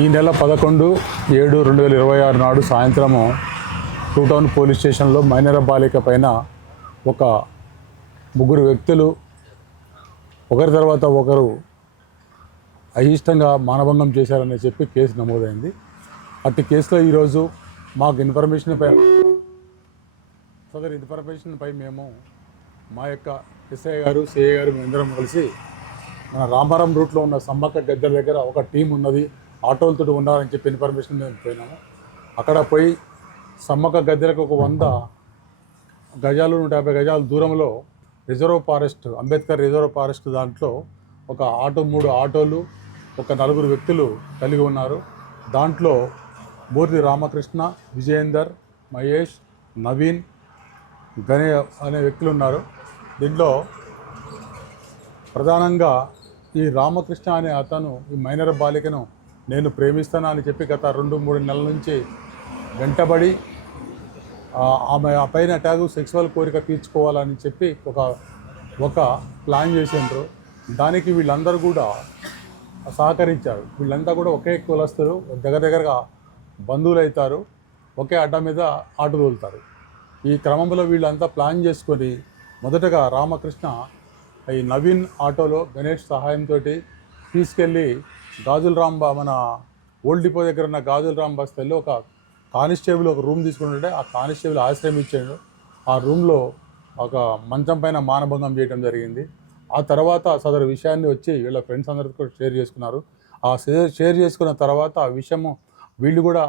ఈ నెల 11/7/2026 నాడు సాయంత్రము టూ టౌన్ పోలీస్ స్టేషన్లో మైనర్ బాలిక పైన ఒక ముగ్గురు వ్యక్తులు ఒకరి తర్వాత ఒకరు అయిష్టంగా మానభంగం చేశారని చెప్పి కేసు నమోదైంది. అట్టి కేసులో ఈరోజు మాకు ఇన్ఫర్మేషన్పై మేము మా యొక్క ఎస్ఐ గారు, సిఐ గారు మేమందరం కలిసి మన రామారం రూట్లో ఉన్న సమ్మక్క గద్దెల దగ్గర ఒక టీం ఉన్నది, ఆటోలతో ఉన్నారని చెప్పి ఇన్ఫర్మేషన్ మేము పోయినాము. అక్కడ పోయి సమ్మక్క గద్దెలకు ఒక 100 గజాలు 150 గజాల దూరంలో reserve forest, Ambedkar reserve forest దాంట్లో ఒక 3 ఆటోలు, ఒక 4 వ్యక్తులు కలిగి ఉన్నారు. దాంట్లో బూర్ది రామకృష్ణ, విజయేందర్, మహేష్, నవీన్, గణే అనే వ్యక్తులు ఉన్నారు. దీంట్లో ప్రధానంగా ఈ రామకృష్ణ అనే అతను ఈ మైనర్ బాలికను నేను ప్రేమిస్తాను అని చెప్పి గత 2-3 నెలల నుంచి వెంటబడి ఆమె పైన అటాకు సెక్సువల్ కోరిక తీర్చుకోవాలని చెప్పి ఒక ప్లాన్ చేసిండ్రు. దానికి వీళ్ళందరూ కూడా సహకరించారు. వీళ్ళంతా కూడా ఒకే కులస్తులు, దగ్గరగా బంధువులు అవుతారు, ఒకే అడ్డ మీద ఆట తోలుతారు. ఈ క్రమంలో వీళ్ళంతా ప్లాన్ చేసుకొని మొదటగా రామకృష్ణ ఈ నవీన్ ఆటోలో గణేష్ సహాయంతో తీసుకెళ్ళి మన ఓల్డ్ డిపో దగ్గర ఉన్న గాజుల రామ్ బస్తీలో ఒక కానిస్టేబుల్ ఒక రూమ్ తీసుకుంటుంటే ఆ కానిస్టేబుల్ ఆశ్రయం ఇచ్చాడు. ఆ రూమ్లో ఒక మంచం పైన మానభంగం చేయడం జరిగింది. ఆ తర్వాత సదరు విషయాన్ని వచ్చి వీళ్ళ ఫ్రెండ్స్ అందరితో కూడా షేర్ చేసుకున్నారు. ఆ షేర్ చేసుకున్న తర్వాత ఆ విషయము వీళ్ళు కూడా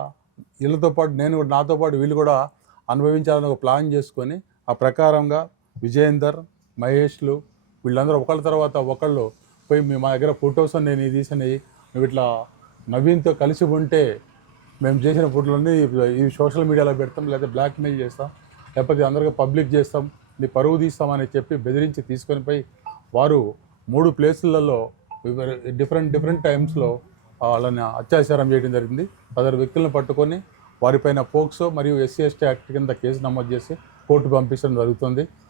వీళ్ళతో పాటు నాతో పాటు వీళ్ళు కూడా అనుభవించాలని ఒక ప్లాన్ చేసుకొని ఆ ప్రకారంగా విజయేందర్, మహేష్లు వీళ్ళందరూ ఒకళ్ళ తర్వాత ఒకళ్ళు పోయి మా దగ్గర ఫొటోస్ నేను తీసినవి, నువ్వు ఇట్లా నవీన్తో కలిసి ఉంటే మేము చేసిన ఫోటోలన్నీ ఈ సోషల్ మీడియాలో పెడతాం, లేదా బ్లాక్మెయిల్ చేస్తాం, లేకపోతే అందరికీ పబ్లిక్ చేస్తాం, నీ పరువు తీస్తామని చెప్పి బెదిరించి తీసుకొని పోయి వారు 3 ప్లేసులలో డిఫరెంట్ టైమ్స్లో వాళ్ళని అత్యాచారం చేయడం జరిగింది. 10 వ్యక్తులను పట్టుకొని వారిపైన పోక్సో మరియు SC/ST యాక్ట్ కింద కేసు నమోదు చేసి కోర్టు పంపించడం జరుగుతుంది.